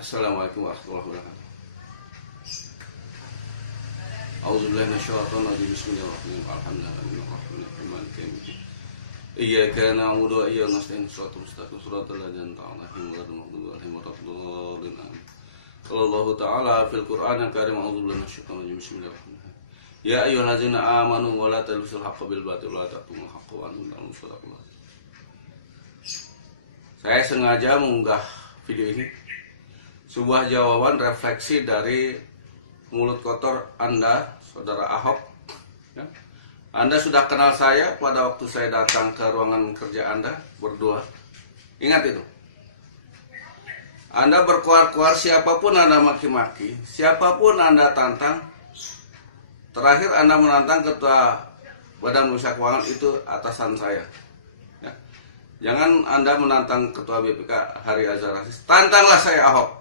Assalamualaikum warahmatullahi wabarakatuh. A'udzubillahi minasyaitonir rajim. Bismillahirrahmanirrahim. Alhamdulillahirabbil alamin. Iyyaka na'budu wa iyyaka nasta'in. Shiratal mustaqim. Shiratal ladzina an'amta 'alaihim ghairil maghdubi 'alaihim waladdallin. Qala Allahu ta'ala fil Qur'anil karim. A'udzubillahi minasyaitonir rajim. Bismillahirrahmanirrahim. Ya ayyuhalladzina amanu wa la talbisul haqqo bil batil wa la taqtumul haqqo wa antum ta'lamun. Saya sengaja mengunggah video ini sebuah jawaban refleksi dari mulut kotor Anda, Saudara Ahok. Ya. Anda sudah kenal saya pada waktu saya datang ke ruangan kerja Anda berdua. Ingat itu. Anda berkuar-kuar, siapapun Anda maki-maki, siapapun Anda tantang. Terakhir Anda menantang Ketua Badan Pemeriksa Keuangan, itu atasan saya. Ya. Jangan Anda menantang Ketua BPK Hari Azhar Aziz. Tantanglah saya, Ahok.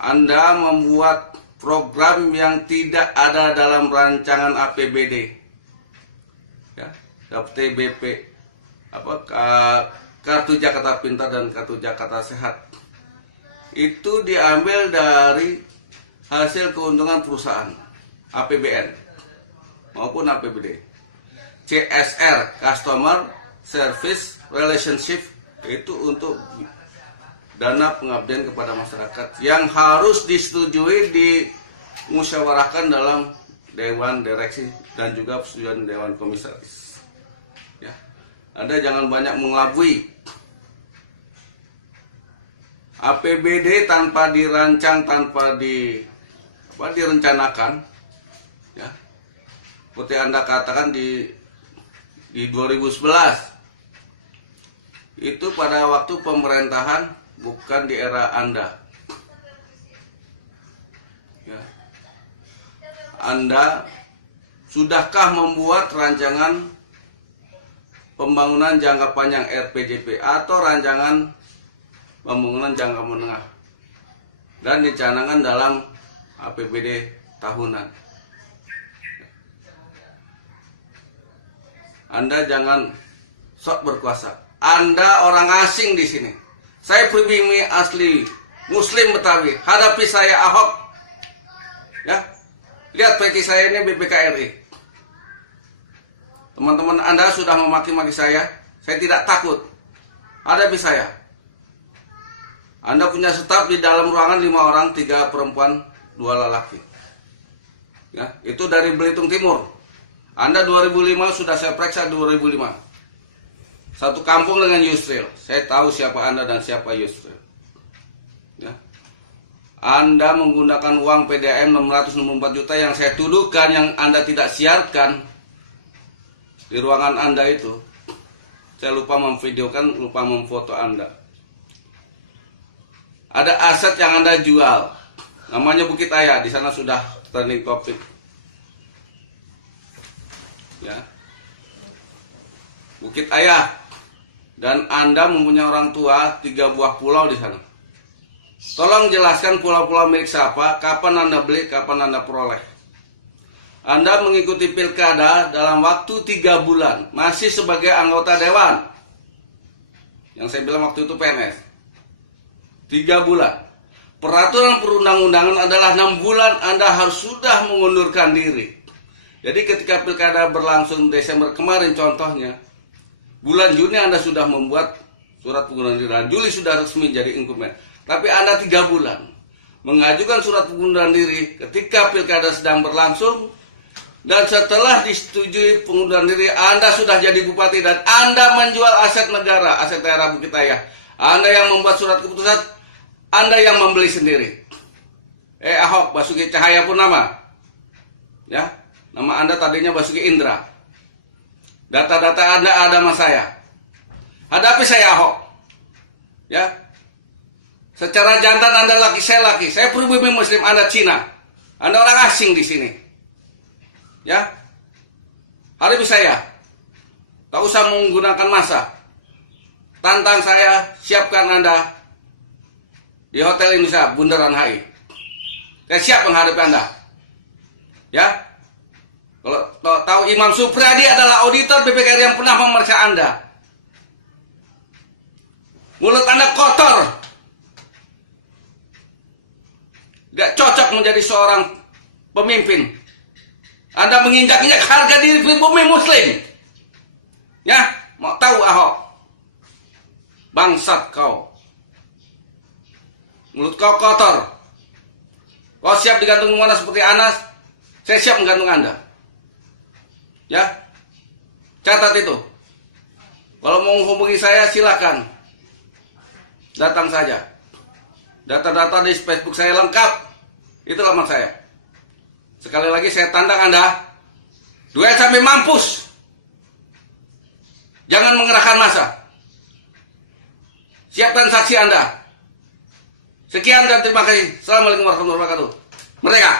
Anda membuat program yang tidak ada dalam rancangan APBD, ya, TBP, Kartu Jakarta Pintar dan Kartu Jakarta Sehat. Itu diambil dari hasil keuntungan perusahaan, APBN maupun APBD. CSR, Customer Service Relationship, itu untuk dana pengabdian kepada masyarakat yang harus disetujui, dimusyawarahkan dalam Dewan Direksi dan juga persetujuan Dewan Komisaris. Ya. Anda jangan banyak mengelabui. APBD tanpa dirancang, tanpa direncanakan, ya. Seperti Anda katakan di 2011 itu pada waktu pemerintahan, bukan di era Anda. Ya. Anda sudahkah membuat rancangan pembangunan jangka panjang RPJP atau rancangan pembangunan jangka menengah dan dicanangkan dalam APBD tahunan? Anda jangan sok berkuasa. Anda orang asing di sini. Saya pribumi asli Muslim Betawi. Hadapi saya, Ahok. Ya, lihat peci saya ini BPKRI. Teman-teman Anda sudah memaki-maki saya tidak takut. Hadapi saya. Anda punya staf di dalam ruangan 5 orang, 3 perempuan, 2 lelaki. Ya, itu dari Belitung Timur. Anda 2005 sudah saya periksa 2005. Satu kampung dengan Yusril. Saya tahu siapa Anda dan siapa Yusril. Ya. Anda menggunakan uang PDAM 664 juta yang saya tuduhkan, yang Anda tidak siarkan di ruangan Anda itu. Saya lupa memvideokan, lupa memfoto Anda. Ada aset yang Anda jual. Namanya Bukit Aya. Di sana sudah trending topik. Ya. Bukit Aya. Dan Anda mempunyai orang tua 3 buah pulau di sana. Tolong jelaskan pulau-pulau milik siapa, kapan Anda beli, kapan Anda peroleh. Anda mengikuti pilkada dalam waktu 3 bulan, masih sebagai anggota dewan. Yang saya bilang waktu itu PNS. 3 bulan. Peraturan perundang-undangan adalah 6 bulan Anda harus sudah mengundurkan diri. Jadi ketika pilkada berlangsung Desember kemarin contohnya, bulan Juni Anda sudah membuat surat pengunduran diri. Juli sudah resmi jadi incumbent. Tapi Anda 3 bulan mengajukan surat pengunduran diri ketika pilkada sedang berlangsung, dan setelah disetujui pengunduran diri Anda sudah jadi bupati dan Anda menjual aset negara, aset daerah Bukit Aya. Anda yang membuat surat keputusan, Anda yang membeli sendiri. Ahok, Basuki Cahayapurnama. Ya, nama Anda tadinya Basuki Indra. Data-data Anda ada sama saya. Hadapi saya, Ahok. Ya. Secara jantan Anda laki, saya laki. Saya pribumi Muslim, Anda Cina. Anda orang asing di sini. Ya. Hadapi saya. Tak usah menggunakan massa. Tantang saya, siapkan Anda di Hotel Indonesia, Bundaran HI. Saya siap menghadapi Anda. Ya. Kalau tahu Imam Supriyadi adalah auditor BPKRI yang pernah memeriksa Anda. Mulut Anda kotor. siap menjadi seorang pemimpin. Anda menginjak-injak harga diri pribumi Muslim. Ya, mau tahu Ahok? Bangsat kau. Mulut kau kotor. Kau siap digantung mana seperti Anas? Saya siap menggantung Anda. Ya, catat itu. Kalau mau menghubungi saya silakan. Datang saja. Data-data di Facebook saya lengkap. Itu alamat saya. Sekali lagi saya tantang Anda, duel sampai mampus. Jangan mengerahkan massa. Siapkan saksi Anda. Sekian dan terima kasih. Assalamualaikum warahmatullahi wabarakatuh. Merdeka.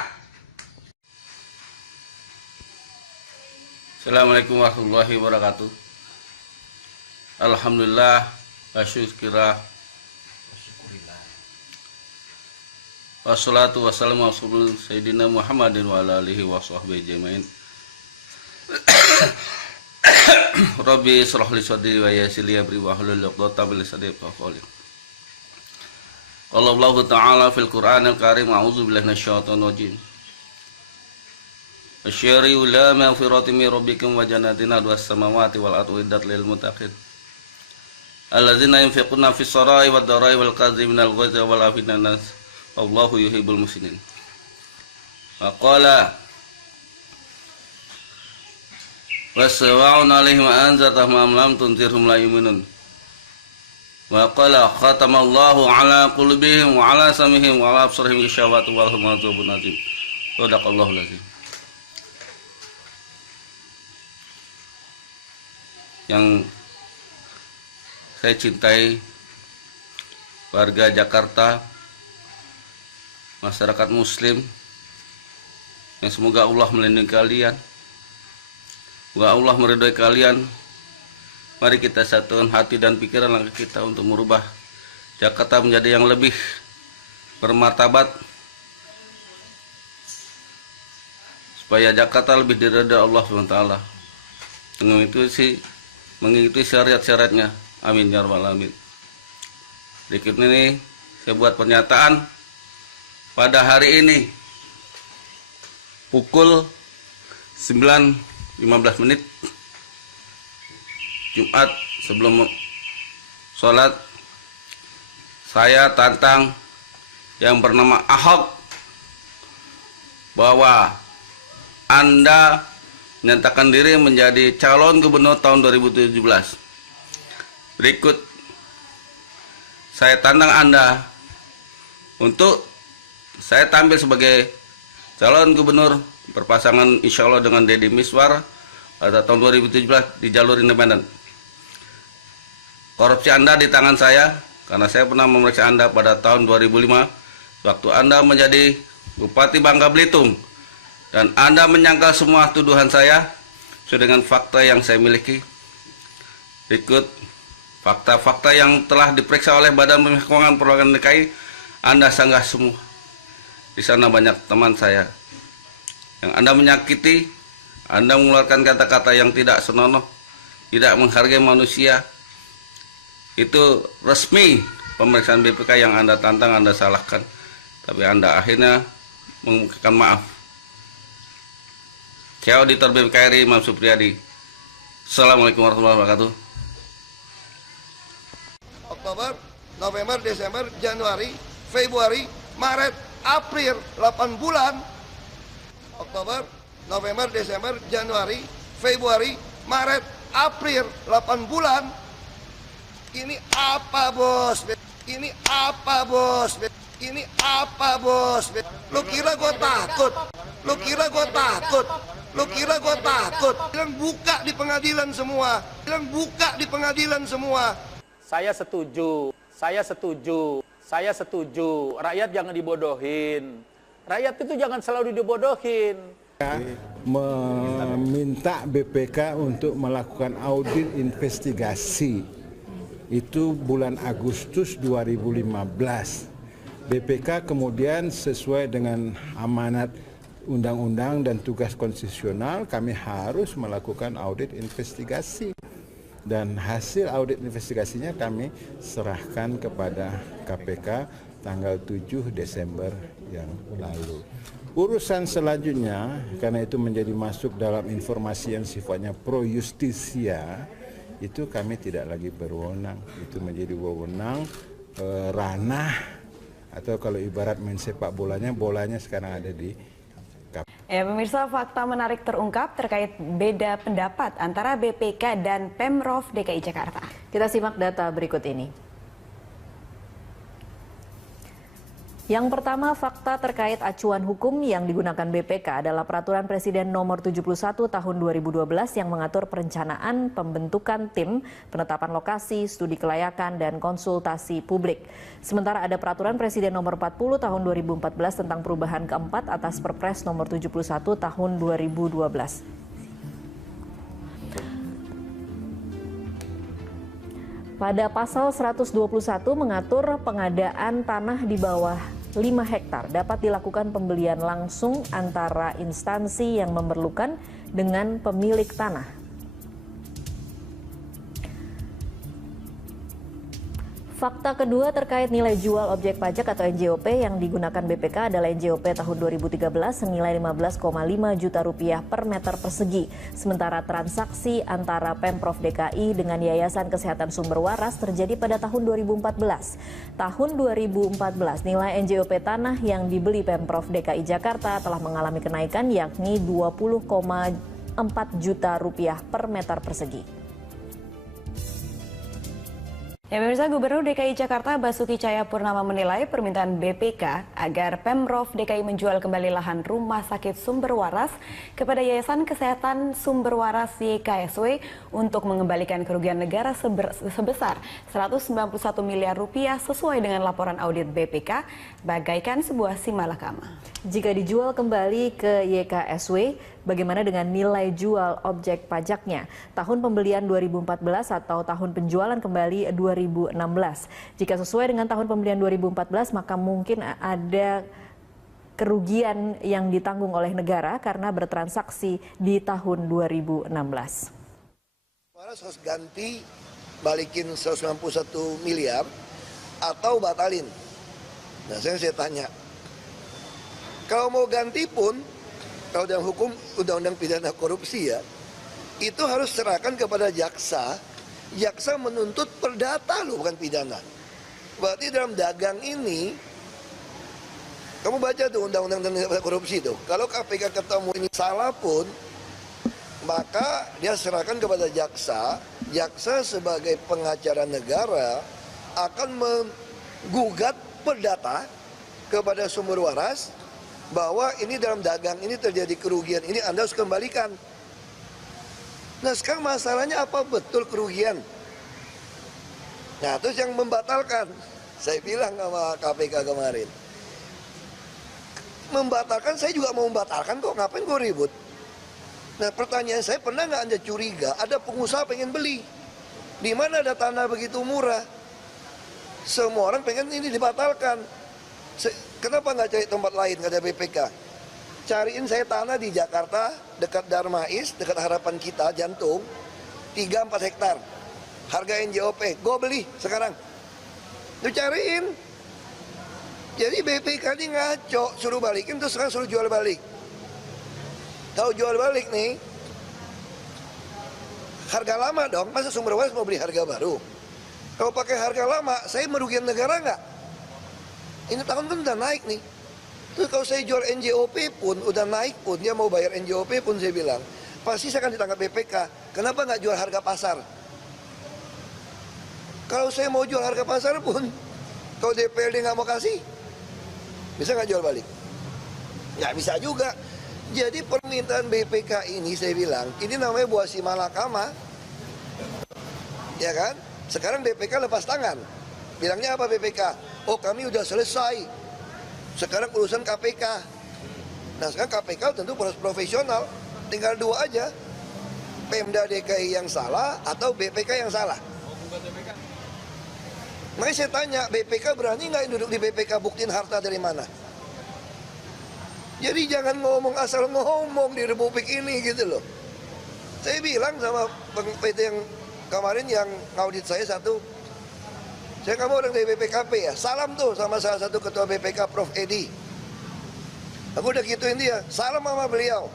Assalamualaikum warahmatullahi wabarakatuh. Alhamdulillah, wasyukurillah. Wassalatu wassalamu ala sayyidina Muhammadin wa ala alihi wa sahbihi ajmain. Rabbi israh li sadri wa yassir li amri wa hlul 'uqdatam min lisani yafqahu qawli. Qala Allah Ta'ala fil Qur'anil Karim, a'udzu billahi minasyaitonir rajim. Asyari'u la maghfirati min rabbikum wa jannatin 'arduhas samawati wal ardu iddat lil muttaqin. Alladzina yunfiquna fis sarai wad darai wal kadziminal ghaiza wal 'afina nas. Allahu yuhibbul muslimin. Wa qala wasawa'un 'alaihim anzartahum am lam tunzirhum la yu'minun. Wa qala khatamallahu 'ala qulubihim wa 'ala sam'ihim wa 'ala absarihim ghishawatun wa lahum 'adzabun 'adzim. Shadaqallahu al-'azim. Yang saya cintai, warga Jakarta, masyarakat muslim, yang semoga Allah melindungi kalian, semoga Allah meridhai kalian. Mari kita satukan hati dan pikiran langkah kita untuk merubah Jakarta menjadi yang lebih bermartabat, supaya Jakarta lebih diridhai Allah SWT. Dengan itu sih mengikuti syariat-syariatnya. Amin ya rabbal alamin. Berikut ini saya buat pernyataan. Pada hari ini pukul 9.15 Jumat sebelum sholat, saya tantang yang bernama Ahok bahwa Anda menyatakan diri menjadi calon gubernur tahun 2017. Berikut saya tantang Anda untuk saya tampil sebagai calon gubernur berpasangan insya Allah dengan Deddy Miswar pada tahun 2017 di jalur independen. Korupsi Anda di tangan saya, karena saya pernah memeriksa Anda pada tahun 2005 waktu Anda menjadi Bupati Bangka Belitung, dan Anda menyangkal semua tuduhan saya sesuai dengan fakta yang saya miliki. Berikut fakta-fakta yang telah diperiksa oleh Badan Pemeriksaan Perwakilan DKI. Anda sanggah semua. Di sana banyak teman saya yang Anda menyakiti, Anda mengeluarkan kata-kata yang tidak senonoh, tidak menghargai manusia. Itu resmi pemeriksaan BPK yang Anda tantang, Anda salahkan, tapi Anda akhirnya mengucapkan maaf. Saya Auditor BPK RI Imam Supriyadi. Assalamualaikum warahmatullahi wabarakatuh. Oktober, November, Desember, Januari, Februari, Maret, April, 8 bulan. Oktober, November, Desember, Januari, Februari, Maret, April, 8 bulan. Ini apa, Bos? Ini apa, Bos? Ini apa, Bos? Lu kira gue takut? Lu kira gue takut? Lu kira gue takut? Bilang buka di pengadilan semua. Bilang buka di pengadilan semua. Saya setuju. Saya setuju. Saya setuju, rakyat jangan dibodohin. Rakyat itu jangan selalu dibodohin. Meminta BPK untuk melakukan audit investigasi. Itu bulan Agustus 2015. BPK kemudian sesuai dengan amanat undang-undang dan tugas konstitusional, kami harus melakukan audit investigasi. Dan hasil audit investigasinya kami serahkan kepada KPK tanggal 7 Desember yang lalu. Urusan selanjutnya, karena itu menjadi masuk dalam informasi yang sifatnya pro justisia, itu kami tidak lagi berwenang. Itu menjadi wewenang ranah, atau kalau ibarat main sepak bolanya sekarang ada di Ya, pemirsa, fakta menarik terungkap terkait beda pendapat antara BPK dan Pemprov DKI Jakarta. Kita simak data berikut ini. Yang pertama, fakta terkait acuan hukum yang digunakan BPK adalah Peraturan Presiden Nomor 71 Tahun 2012 yang mengatur perencanaan pembentukan tim, penetapan lokasi, studi kelayakan, dan konsultasi publik. Sementara ada Peraturan Presiden Nomor 40 Tahun 2014 tentang perubahan keempat atas Perpres Nomor 71 Tahun 2012. Pada pasal 121 mengatur pengadaan tanah di bawah 5 hektar dapat dilakukan pembelian langsung antara instansi yang memerlukan dengan pemilik tanah. Fakta kedua terkait nilai jual objek pajak atau NJOP yang digunakan BPK adalah NJOP tahun 2013 senilai 15,5 juta rupiah per meter persegi. Sementara transaksi antara Pemprov DKI dengan Yayasan Kesehatan Sumber Waras terjadi pada tahun 2014. Tahun 2014 nilai NJOP tanah yang dibeli Pemprov DKI Jakarta telah mengalami kenaikan yakni 20,4 juta rupiah per meter persegi. Ya, pemirsa, Gubernur DKI Jakarta Basuki Cahayapurnama menilai permintaan BPK agar Pemprov DKI menjual kembali lahan Rumah Sakit Sumber Waras kepada Yayasan Kesehatan Sumber Waras YKSW untuk mengembalikan kerugian negara sebesar 191 miliar rupiah sesuai dengan laporan audit BPK bagaikan sebuah simalakama. Jika dijual kembali ke YKSW, bagaimana dengan nilai jual objek pajaknya? Tahun pembelian 2014 atau tahun penjualan kembali 2016. Jika sesuai dengan tahun pembelian 2014, maka mungkin ada kerugian yang ditanggung oleh negara karena bertransaksi di tahun 2016. Harus ganti, balikin 191 miliar atau batalin. Nah, saya tanya, kalau mau ganti pun, kalau dalam hukum undang-undang pidana korupsi ya, itu harus serahkan kepada jaksa. Jaksa menuntut perdata loh, bukan pidana. Berarti dalam dagang ini, kamu baca tuh undang-undang tentang korupsi tuh. Kalau KPK ketemu ini salah pun, maka dia serahkan kepada jaksa. Jaksa sebagai pengacara negara akan menggugat perdata kepada Sumber Waras bahwa ini dalam dagang ini terjadi kerugian, ini Anda harus kembalikan. Nah, sekarang masalahnya apa betul kerugian? Nah, terus yang membatalkan, saya bilang sama KPK kemarin, membatalkan, saya juga mau membatalkan kok, ngapain gue ribut? Nah, pertanyaan saya, pernah nggak Anda curiga ada pengusaha pengen beli? Di mana ada tanah begitu murah? Semua orang pengen ini dibatalkan. Kenapa nggak cari tempat lain, nggak ada BPK? Cariin saya tanah di Jakarta, dekat Darmais, dekat Harapan Kita, Jantung, 3-4 hektar. Harga NJOP, gue beli sekarang. Lu cariin. Jadi BPK ini ngaco, suruh balikin, terus sekarang suruh jual balik. Kalau jual balik nih, harga lama dong, masa Sumber Waras mau beli harga baru? Kalau pakai harga lama, saya merugikan negara nggak? Ini tahun kan udah naik nih. Terus kalau saya jual NJOP pun, udah naik pun, dia mau bayar NJOP pun saya bilang, pasti saya akan ditangkap BPK. Kenapa nggak jual harga pasar? Kalau saya mau jual harga pasar pun, kalau DPRD nggak mau kasih, bisa nggak jual balik? Nggak bisa juga. Jadi permintaan BPK ini saya bilang, ini namanya buah simalakama. Ya kan? Sekarang BPK lepas tangan. Bilangnya apa BPK? Oh, kami udah selesai. Sekarang urusan KPK. Nah, sekarang KPK tentu proses profesional. Tinggal dua aja. Pemda DKI yang salah atau BPK yang salah. Makanya saya tanya, BPK berani nggak duduk di BPK buktiin harta dari mana? Jadi jangan ngomong asal ngomong di Republik ini gitu loh. Saya bilang sama PT yang kemarin yang ngaudit saya satu, Saya kamu orang dari BPKP ya, salam tuh sama salah satu ketua BPK Prof. Edi. Aku udah gituin dia, salam sama beliau.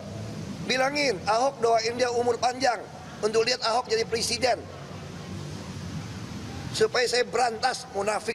Bilangin, Ahok doain dia umur panjang untuk lihat Ahok jadi presiden. Supaya saya berantas munafik.